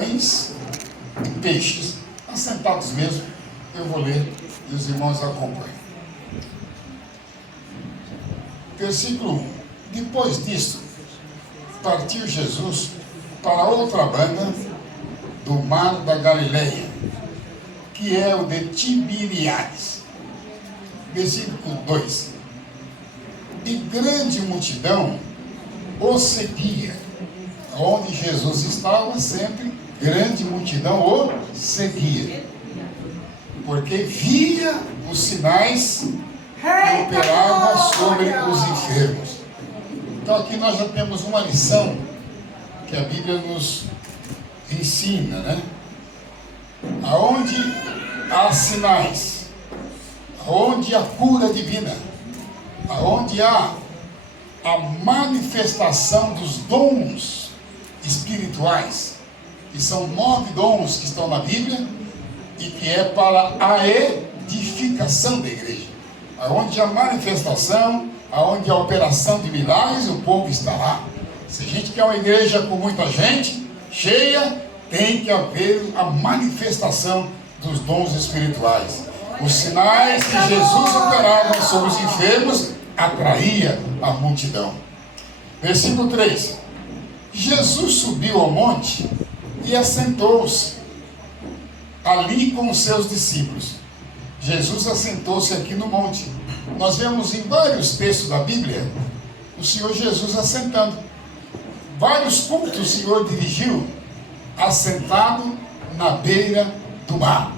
pães e peixes. Assentados mesmo, eu vou ler e os irmãos acompanham. Versículo 1. Depois disso, partiu Jesus para outra banda do mar da Galileia, que é o de Tiberíades. Versículo 2. E grande multidão o seguia. Onde Jesus estava, sempre grande multidão o seguia, porque via os sinais que operava sobre os enfermos. Então aqui nós já temos uma lição que a Bíblia nos ensina, né? Aonde há sinais, aonde há cura divina, aonde há a manifestação dos dons espirituais, que são 9 dons que estão na Bíblia e que é para a edificação da igreja. Aonde há manifestação, aonde há operação de milagres, o povo está lá. Se a gente quer uma igreja com muita gente, cheia, tem que haver a manifestação dos dons espirituais. Os sinais que Jesus operava sobre os enfermos atraía a multidão. Versículo 3. Jesus subiu ao monte e assentou-se ali com os seus discípulos. Jesus assentou-se aqui no monte. Nós vemos em vários textos da Bíblia o Senhor Jesus assentando. Vários cultos o Senhor dirigiu assentado na beira do mar.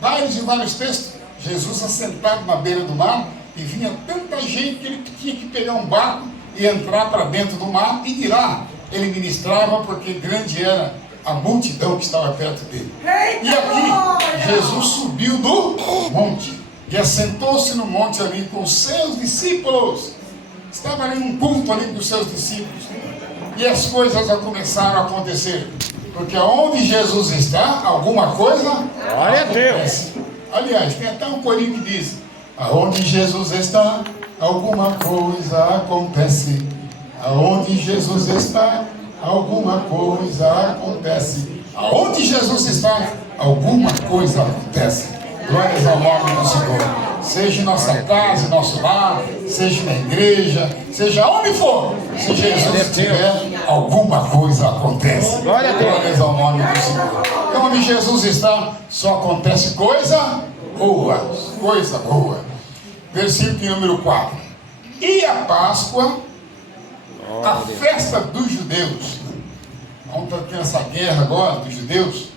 Vários e vários textos. Jesus assentado na beira do mar, e vinha tanta gente que ele tinha que pegar um barco e entrar para dentro do mar, e de lá ele ministrava, porque grande era a multidão que estava perto dele. E aqui Jesus subiu do monte e assentou-se no monte ali com os seus discípulos. Estava ali num culto ali com os seus discípulos, e as coisas já começaram a acontecer, porque onde Jesus está, alguma coisa acontece. Aliás, tem até um corinho que diz: aonde Jesus está, alguma coisa acontece. Aonde Jesus está, alguma coisa acontece. Aonde Jesus está, alguma coisa acontece. Glórias ao nome do Senhor. Seja em nossa casa, em nosso lar, seja na igreja, seja onde for, se Jesus estiver, alguma coisa acontece. Glórias ao nome do Senhor. Então, onde Jesus está, só acontece coisa boa. Coisa boa. Versículo número 4. E a Páscoa, a festa dos judeus. Onde tem essa guerra agora dos judeus?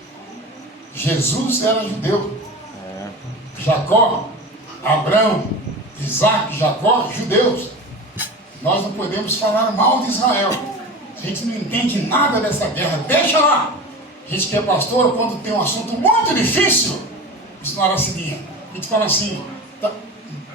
Jesus era judeu. Jacó, Abraão, Isaac, Jacó, judeus. Nós não podemos falar mal de Israel. A gente não entende nada dessa guerra. Deixa lá. A gente que é pastor, quando tem um assunto muito difícil, isso não é Aracidinha, a gente fala assim: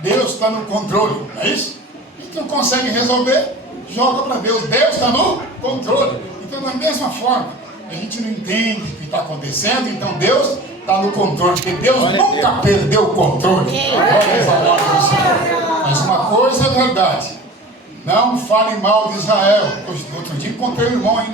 Deus está no controle, não é isso? A gente não consegue resolver, joga para Deus. Deus está no controle. Então, da mesma forma, a gente não entende o que está acontecendo, então Deus está no controle, porque Deus nunca perdeu o controle. Mas uma coisa é verdade: não fale mal de Israel. Outro dia encontrei um irmão aí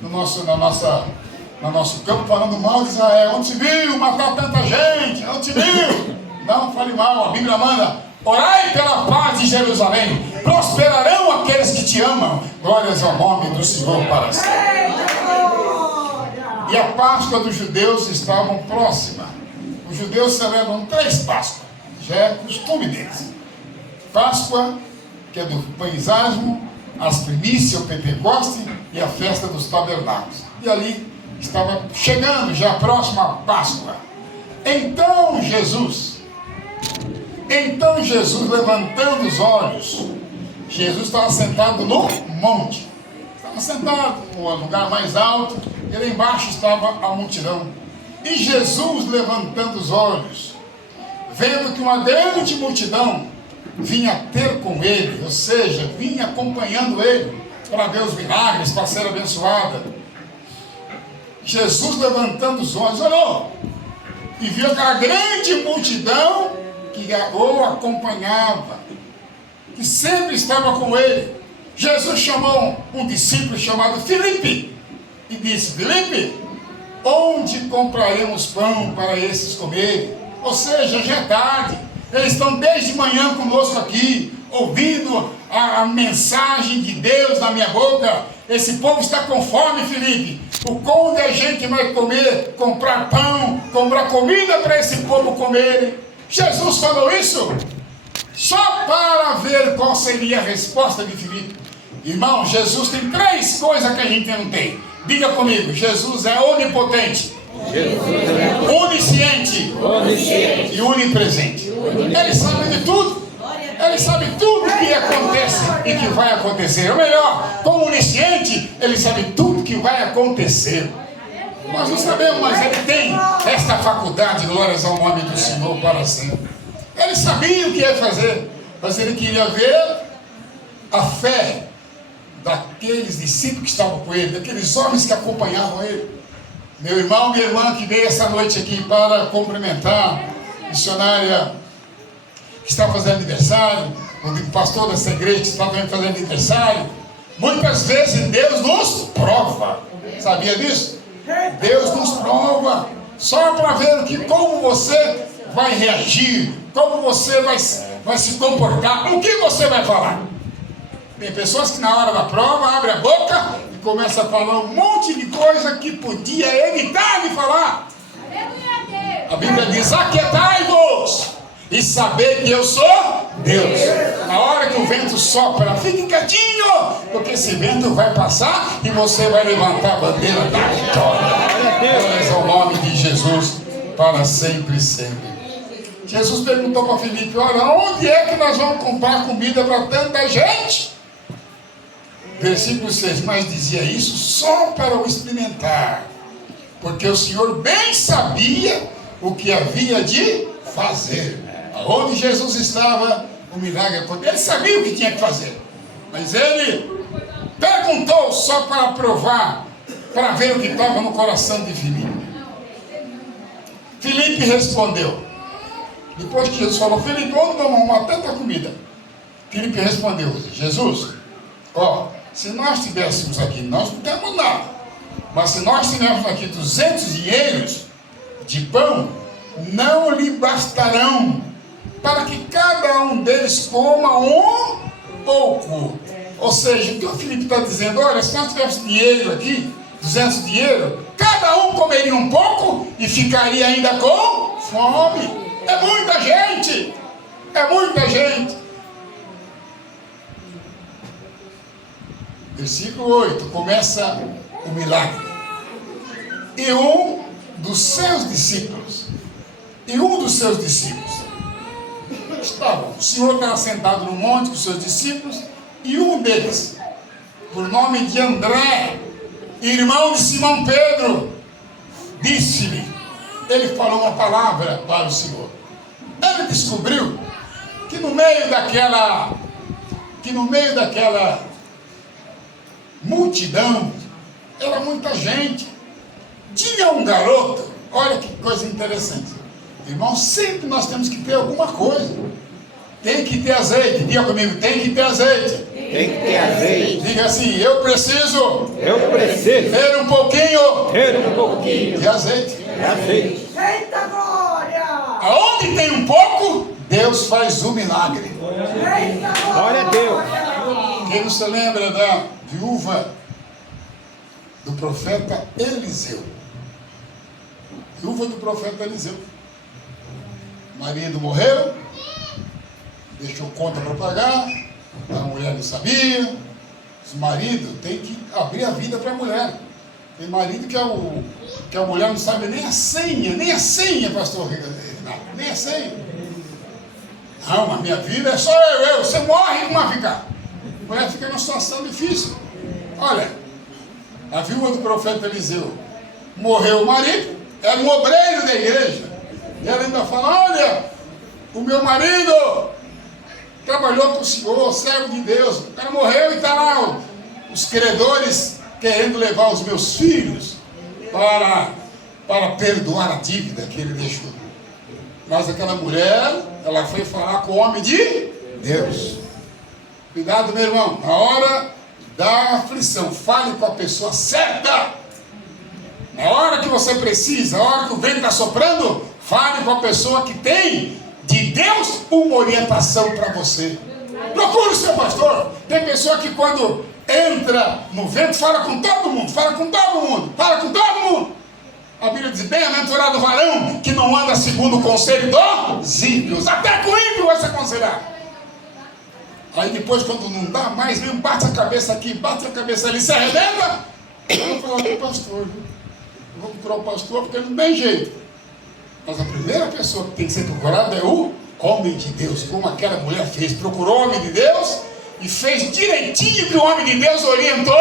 no nosso campo falando mal de Israel. Onde se viu matar tanta gente? Onde se viu? Não fale mal. A Bíblia manda: orai pela paz de Jerusalém, prosperarão aqueles que te amam. Glórias ao nome do Senhor para sempre. E a Páscoa dos judeus estava próxima. Os judeus celebram 3 Páscoas, já é costume deles. Páscoa, que é do pães asmos, as primícias, o Pentecoste, e a festa dos tabernáculos. E ali estava chegando já próximo à Páscoa. Então Jesus, levantando os olhos, Jesus estava sentado no monte. Estava sentado no lugar mais alto, e lá embaixo estava a multidão. E Jesus, levantando os olhos, vendo que uma grande multidão vinha ter com ele, ou seja, vinha acompanhando ele para ver os milagres, para ser abençoada. Jesus, levantando os olhos, olhou e viu aquela grande multidão que o acompanhava, que sempre estava com ele. Jesus chamou um discípulo chamado Filipe e disse: Filipe, compraremos pão para esses comerem? Ou seja, já é tarde. Eles estão desde manhã conosco aqui, ouvindo a mensagem de Deus na minha boca. Esse povo está com fome, Felipe. O quanto a gente vai comer, comprar pão, comprar comida para esse povo comer? Jesus falou isso só para ver qual seria a resposta de Filipe. Irmão, Jesus tem 3 coisas que a gente não tem. Diga comigo: Jesus é onipotente, onisciente e onipresente. Ele sabe de tudo. Ele sabe tudo que acontece e que vai acontecer. Ou melhor, como onisciente, ele sabe tudo que vai acontecer. Nós não sabemos, mas ele tem esta faculdade, glórias ao nome do Senhor para sempre. Ele sabia o que ia fazer, mas ele queria ver a fé daqueles discípulos que estavam com ele, daqueles homens que acompanhavam ele. Meu irmão, minha irmã que veio essa noite aqui para cumprimentar a missionária que está fazendo aniversário, o pastor dessa igreja que está fazendo aniversário. Muitas vezes Deus nos prova. Sabia disso? Deus nos prova só para ver como você vai reagir, como você vai se comportar, o que você vai falar. Tem pessoas que na hora da prova abrem a boca e começam a falar um monte de coisa que podia evitar de falar. A Bíblia diz: aquietai-vos e saber que eu sou Deus. Na hora que o vento sopra, fique quietinho, porque esse vento vai passar e você vai levantar a bandeira da vitória. Glórias ao nome de Jesus para sempre e sempre. Jesus perguntou para Filipe: olha, onde é que nós vamos comprar comida para tanta gente? Versículo 6, mas dizia isso só para o experimentar, porque o Senhor bem sabia o que havia de fazer. Onde Jesus estava, o milagre aconteceu. Ele sabia o que tinha que fazer, mas ele perguntou só para provar, para ver o que estava no coração de Filipe. Filipe respondeu, depois que Jesus falou: Filipe, onde vamos arrumar tanta comida? Filipe respondeu: Jesus, se nós tivéssemos aqui, nós não temos nada, mas se nós tivéssemos aqui 200 dinheiros de pão, não lhe bastarão para que cada um deles coma um pouco. Ou seja, o que o Filipe está dizendo: olha, se nós tivéssemos dinheiro aqui, 200 dinheiro, cada um comeria um pouco e ficaria ainda com fome. É muita gente, é muita gente. Versículo 8, começa o milagre. E um dos seus discípulos estavam, o Senhor estava sentado no monte com os seus discípulos, e um deles, por nome de André, irmão de Simão Pedro, disse-lhe, ele falou uma palavra para o Senhor. Ele descobriu que no meio daquela multidão, era muita gente, tinha um garoto. Olha que coisa interessante, irmão, sempre nós temos que ter alguma coisa. Tem que ter azeite. Diga comigo: tem que ter azeite. Tem que ter azeite. Diga assim: eu preciso ter um pouquinho de azeite. Eita glória! Aonde tem um pouco, Deus faz o milagre. Glória a Deus. Quem não se lembra da viúva do profeta Eliseu? Viúva do profeta Eliseu. O marido morreu, deixou conta para pagar, a mulher não sabia. Os maridos têm que abrir a vida para a mulher. Tem marido que a mulher não sabe nem a senha, pastor Renato, nem a senha. Não, a minha vida é só eu, você morre, como vai ficar? A mulher fica numa situação difícil. Olha, a viúva do profeta Eliseu, morreu o marido, era um obreiro da igreja, e ela ainda fala: olha, o meu marido trabalhou com o Senhor, servo de Deus, o cara morreu e está lá os credores querendo levar os meus filhos para perdoar a dívida que ele deixou. Mas aquela mulher, ela foi falar com o homem de Deus. Cuidado, meu irmão, na hora da aflição, fale com a pessoa certa. Na hora que você precisa, na hora que o vento está soprando, fale com a pessoa que tem de Deus uma orientação para você. Procure o seu pastor. Tem pessoa que quando entra no vento fala com todo mundo, fala com todo mundo, fala com todo mundo. A Bíblia diz: bem-aventurado o varão que não anda segundo o conselho dos ímpios. Até com o ímpio vai se aconselhar. Aí depois, quando não dá mais, mesmo bate a cabeça aqui, bate a cabeça ali, se arrebenta. Eu vou falar com o pastor, viu? Eu vou procurar o pastor porque não tem jeito. Mas a primeira pessoa que tem que ser procurada é o homem de Deus, como aquela mulher fez. Procurou o homem de Deus e fez direitinho que o homem de Deus orientou,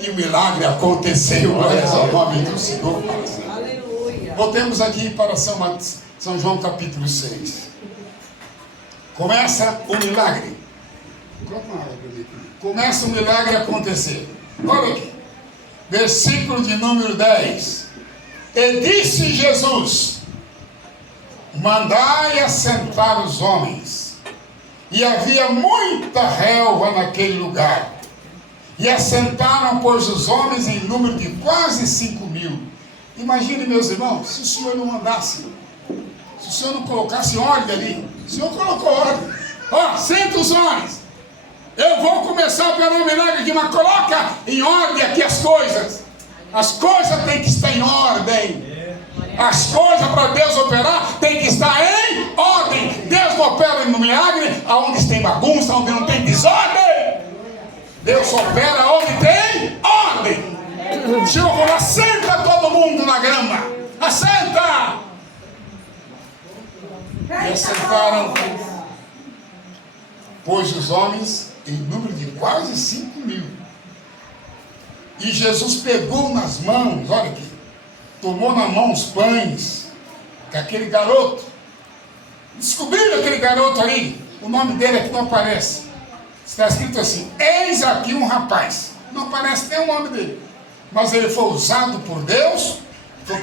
e o milagre aconteceu. Glórias ao nome do Senhor. Aleluia. Voltemos aqui para São João capítulo 6. Começa o milagre. Começa o milagre a acontecer. Olha aqui. Versículo de número 10. E disse Jesus: mandai assentar os homens. E havia muita relva naquele lugar. E assentaram, pois, os homens em número de quase 5.000. Imagine, meus irmãos, se o Senhor não mandasse, se o Senhor não colocasse ordem ali. O Senhor colocou ordem. Ó, senta os homens. Eu vou começar a operar um milagre aqui, mas coloca em ordem aqui as coisas. As coisas têm que estar em ordem. As coisas para Deus operar tem que estar em ordem. Deus não opera no milagre aonde tem bagunça, onde não tem desordem. Deus opera onde tem ordem. O Senhor falou: assenta todo mundo na grama. Assenta. E assentaram, pois, os homens em número de quase 5.000. E Jesus pegou nas mãos, olha aqui, tomou na mão os pães, que aquele garoto, descobriram aquele garoto ali, o nome dele aqui não aparece, está escrito assim: eis aqui um rapaz, não aparece nem o nome dele, mas ele foi usado por Deus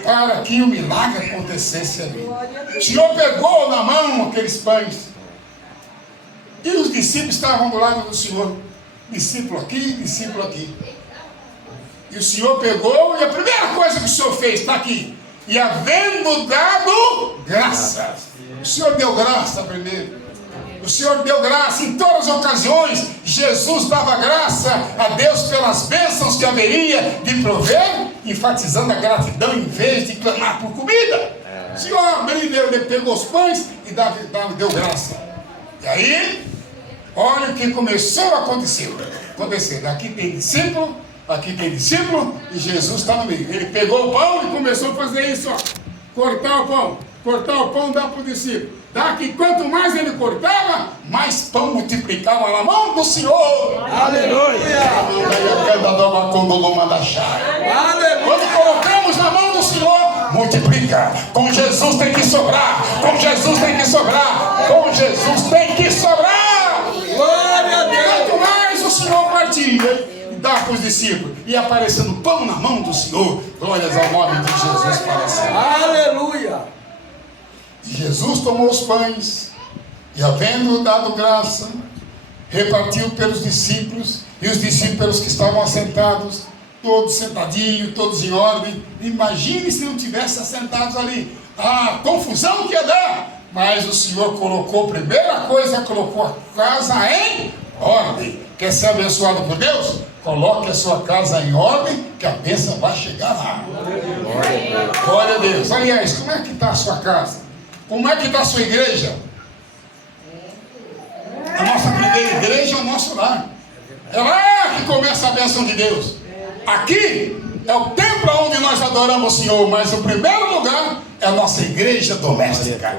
para que o milagre acontecesse ali. O Senhor pegou na mão aqueles pães, e os discípulos estavam do lado do Senhor, discípulo aqui, discípulo aqui. E o Senhor pegou, e a primeira coisa que o Senhor fez, está aqui: e havendo dado graças. O Senhor deu graça primeiro. O Senhor deu graça em todas as ocasiões. Jesus dava graça a Deus pelas bênçãos que haveria de prover, enfatizando a gratidão em vez de clamar por comida. O Senhor abriu, ele pegou os pães e deu graça. E aí, olha o que começou a acontecer. Aqui tem discípulo, e Jesus está no meio. Ele pegou o pão e começou a fazer isso, ó. Cortar o pão, dá para o discípulo. Que quanto mais ele cortava, mais pão multiplicava na mão do Senhor. Aleluia! Quando colocamos na mão do Senhor, multiplica. Com Jesus tem que sobrar. Com Jesus tem que sobrar. Com Jesus tem que sobrar. Glória a Deus! Quanto mais o Senhor partilha, dá para os discípulos, e aparecendo pão na mão do Senhor. Glórias ao nome de Jesus para sempre. Aleluia! E Jesus tomou os pães, e havendo dado graça, repartiu pelos discípulos, e os discípulos que estavam assentados, todos sentadinhos, todos em ordem. Imagine se não tivesse assentados ali, a confusão que ia dar. Mas o Senhor colocou, primeira coisa, colocou a casa em ordem. Quer ser abençoado por Deus? Coloque a sua casa em ordem, que a bênção vai chegar lá. Glória a Deus. Aliás, como é que está a sua casa? Como é que está a sua igreja? A nossa primeira igreja é o nosso lar. É lá que começa a bênção de Deus. Aqui é o templo onde nós adoramos o Senhor, mas o primeiro lugar é a nossa igreja doméstica.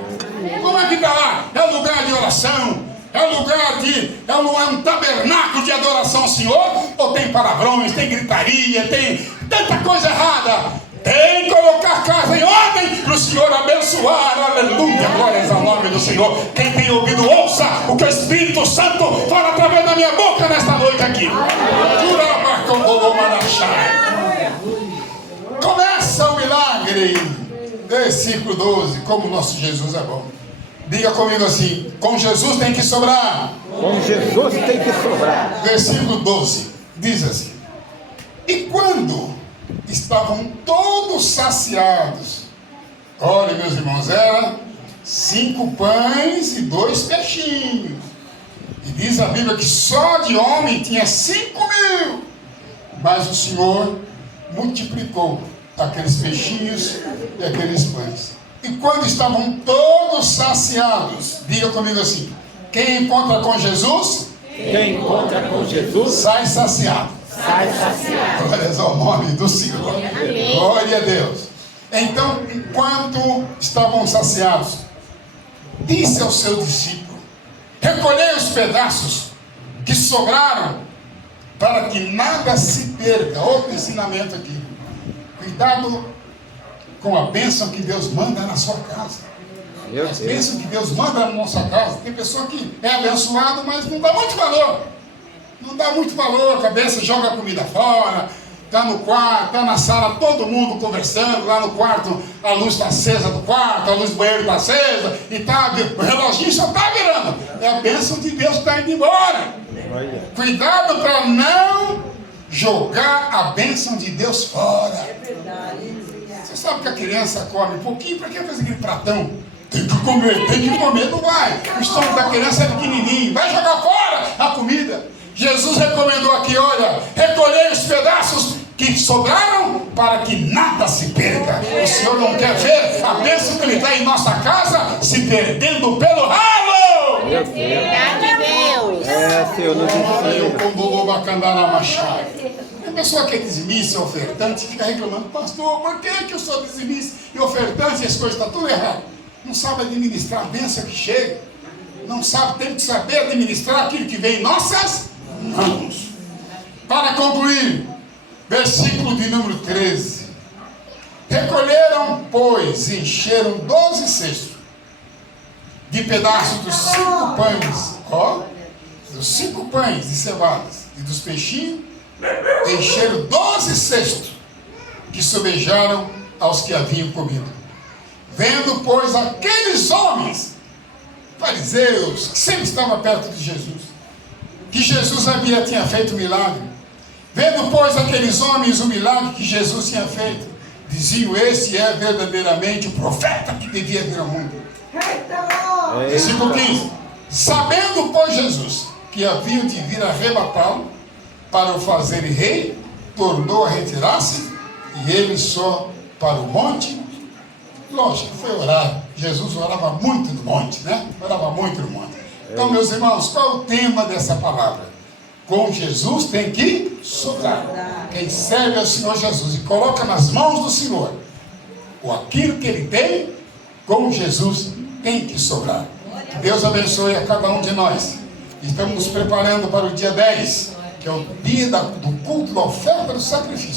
Como é que está lá? É um lugar de oração. É um lugar é um tabernáculo de adoração ao Senhor? Ou tem palavrões, tem gritaria, tem tanta coisa errada? Tem que colocar a casa em ordem para o Senhor abençoar. Aleluia, glórias ao nome do Senhor. Quem tem ouvido, ouça o que o Espírito Santo fala através da minha boca nesta noite aqui. Começa o milagre. Versículo 12. Como o nosso Jesus é bom. Diga comigo assim: com Jesus tem que sobrar. Com Jesus tem que sobrar. Versículo 12 diz assim: e quando estavam todos saciados. Olha, meus irmãos, era 5 pães e 2 peixinhos. E diz a Bíblia que só de homem tinha 5.000. Mas o Senhor multiplicou aqueles peixinhos e aqueles pães. E quando estavam todos saciados, diga comigo assim: quem encontra com Jesus, Quem encontra com Jesus sai saciado. sai saciado. Glórias ao nome do Senhor. Glória a Deus. Então, enquanto estavam saciados, disse ao seu discípulo: recolhei os pedaços que sobraram, para que nada se perca. Outro ensinamento aqui. Cuidado com a bênção que Deus manda na sua casa. As bênçãos que Deus manda na nossa casa. Tem pessoa que é abençoado, mas não dá muito valor. Não dá muito valor, a cabeça joga a comida fora, está no quarto, está na sala, todo mundo conversando, lá no quarto a luz está acesa do quarto, a luz do banheiro está acesa, e o reloginho só está virando. É a bênção de Deus que está indo embora. Cuidado para não jogar a bênção de Deus fora. Você sabe que a criança come um pouquinho, para que fazer aquele pratão? Tem que comer, não vai. O estômago da criança é pequenininho, vai jogar fora a comida. Jesus recomendou aqui, olha, recolhei os pedaços que sobraram para que nada se perca. O Senhor não quer ver a bênção que Ele dá em nossa casa se perdendo pelo ralo. Meu Deus. Senhor, nos ensina. A pessoa que é dizimista e ofertante fica reclamando: pastor, por que eu sou dizimista e ofertante e as coisas estão tudo errado? Não sabe administrar a bênção que chega. Não sabe, tem que saber administrar aquilo que vem em nossas mãos. Para concluir, versículo de número 13. Recolheram, pois, e encheram 12 cestos de pedaços dos 5 pães, dos 5 pães de cevadas e dos peixinhos, encheram 12 cestos que sobejaram aos que haviam comido. Vendo, pois, aqueles homens fariseus que sempre estavam perto de Jesus, que Jesus tinha feito milagre, vendo, pois, aqueles homens o milagre que Jesus tinha feito, diziam: este é verdadeiramente o profeta que devia vir ao mundo. Versículo 15. Sabendo, pois, Jesus que haviam de vir arrebatá-lo para o fazerem rei, tornou a retirar-se, e ele só para o monte. Lógico, foi orar. Jesus orava muito no monte, né? Orava muito no monte. Então, meus irmãos, qual é o tema dessa palavra? Com Jesus tem que sobrar. Quem serve ao Senhor Jesus e coloca nas mãos do Senhor aquilo que Ele tem, com Jesus tem que sobrar. Que Deus abençoe a cada um de nós. Estamos nos preparando para o dia 10, que é o dia do culto da oferta do sacrifício.